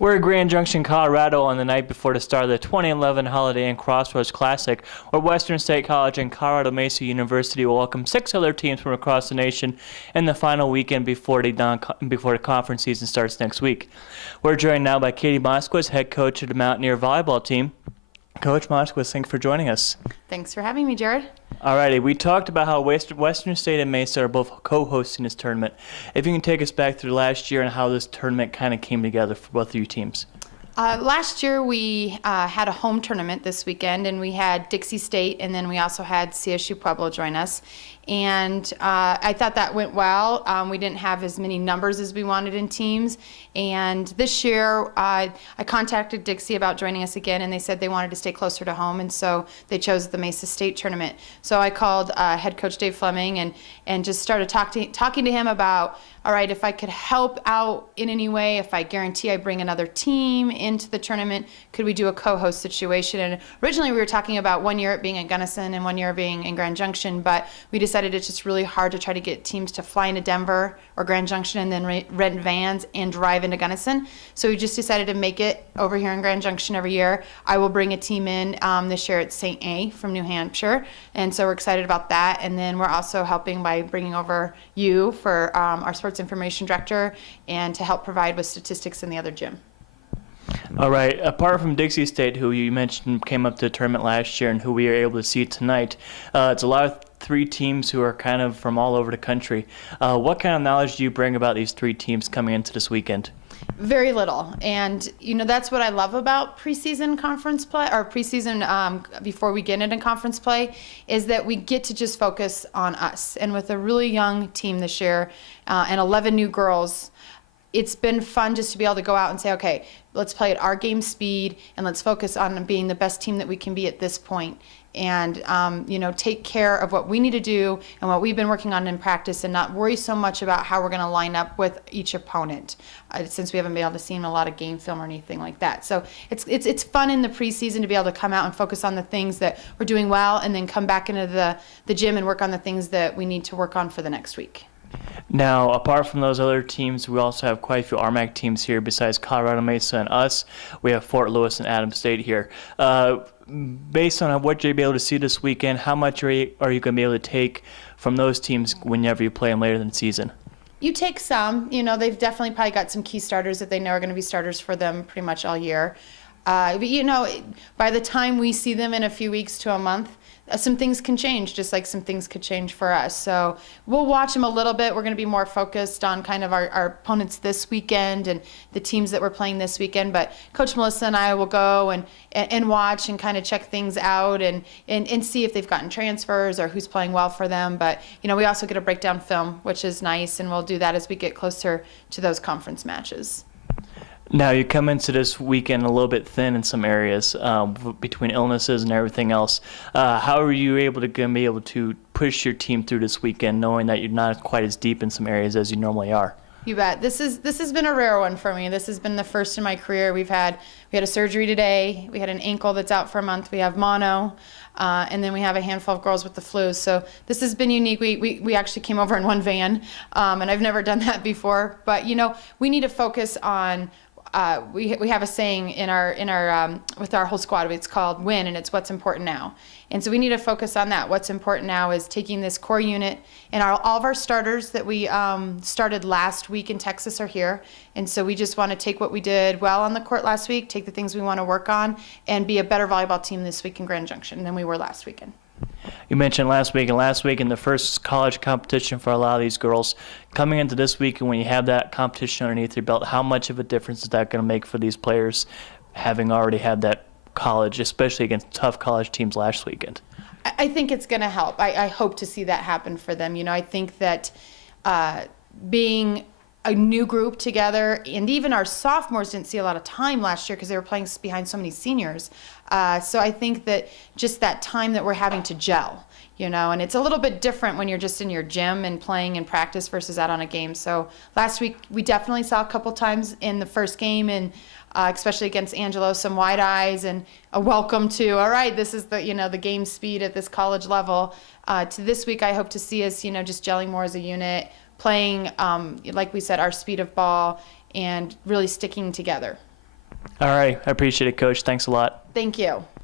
We're at Grand Junction, Colorado on the night before the start of the 2011 Holiday Inn Crossroads Classic, where Western State College and Colorado Mesa University will welcome 6 other teams from across the nation in the final weekend before the conference season starts next week. We're joined now by Katie Moskowitz, head coach of the Mountaineer volleyball team. Coach Moskowitz, thanks for joining us. Thanks for having me, Jared. Alrighty, we talked about how Western State and Mesa are both co-hosting this tournament. If you can take us back through last year and how this tournament kind of came together for both of you teams. Last year we had a home tournament this weekend, and we had Dixie State, and then we also had CSU Pueblo join us. And I thought that went well. We didn't have as many numbers as we wanted in teams. And this year I contacted Dixie about joining us again, and they said they wanted to stay closer to home, and so they chose the Mesa State tournament. So I called head coach Dave Fleming and just started talking to him about, all right, if I could help out in any way, if I guarantee I bring another team into the tournament, could we do a co-host situation? And originally we were talking about 1 year it being at Gunnison and 1 year being in Grand Junction, but we decided it's just really hard to try to get teams to fly into Denver or Grand Junction and then rent vans and drive into Gunnison. So we just decided to make it over here in Grand Junction every year. I will bring a team in this year at St. A from New Hampshire, and so we're excited about that. And then we're also helping by bringing over you for our sports information director and to help provide with statistics in the other gym. All right, apart from Dixie State, who you mentioned came up to the tournament last year and who we are able to see tonight, it's a lot of 3 teams who are kind of from all over the country. What kind of knowledge do you bring about these 3 teams coming into this weekend? Very little, and that's what I love about preseason conference play, or preseason before we get into conference play, is that we get to just focus on us. And with a really young team this year and 11 new girls, it's been fun just to be able to go out and say, okay, let's play at our game speed and let's focus on being the best team that we can be at this point. And take care of what we need to do and what we've been working on in practice, and not worry so much about how we're going to line up with each opponent, since we haven't been able to see a lot of game film or anything like that. So it's fun in the preseason to be able to come out and focus on the things that we're doing well, and then come back into the gym and work on the things that we need to work on for the next week. Now, apart from those other teams, we also have quite a few RMAC teams here besides Colorado Mesa and us. We have Fort Lewis and Adams State here. Based on what you'll be able to see this weekend, how much are you going to be able to take from those teams whenever you play them later in the season? You take some. They've definitely probably got some key starters that they know are going to be starters for them pretty much all year. But by the time we see them in a few weeks to a month, some things can change, just like some things could change for us. So we'll watch them a little bit. We're going to be more focused on kind of our opponents this weekend and the teams that we're playing this weekend. But Coach Melissa and I will go and watch and kind of check things out and see if they've gotten transfers or who's playing well for them. But, we also get a breakdown film, which is nice, and we'll do that as we get closer to those conference matches. Now, you come into this weekend a little bit thin in some areas between illnesses and everything else. How are you able to push your team through this weekend, knowing that you're not quite as deep in some areas as you normally are? You bet. This has been a rare one for me. This has been the first in my career. We had a surgery today. We had an ankle that's out for a month. We have mono, and then we have a handful of girls with the flu. So this has been unique. We actually came over in one van, and I've never done that before. But we need to focus on. We have a saying in our with our whole squad. It's called win, and it's what's important now. And so we need to focus on that. What's important now is taking this core unit, and all of our starters that we started last week in Texas are here. And so we just want to take what we did well on the court last week, take the things we want to work on, and be a better volleyball team this week in Grand Junction than we were last weekend. You mentioned last week in the first college competition for a lot of these girls. Coming into this week, and when you have that competition underneath your belt, how much of a difference is that going to make for these players, having already had that college, especially against tough college teams last weekend? I think it's going to help. I hope to see that happen for them. I think that being a new group together, and even our sophomores didn't see a lot of time last year because they were playing behind so many seniors. So I think that just that time that we're having to gel, and it's a little bit different when you're just in your gym and playing in practice versus out on a game. So last week we definitely saw a couple times in the first game, and especially against Angelo, some wide eyes and a welcome to, all right, this is the game speed at this college level. To this week, I hope to see us, just gelling more as a unit, playing, like we said, our speed of ball, and really sticking together. All right. I appreciate it, Coach. Thanks a lot. Thank you.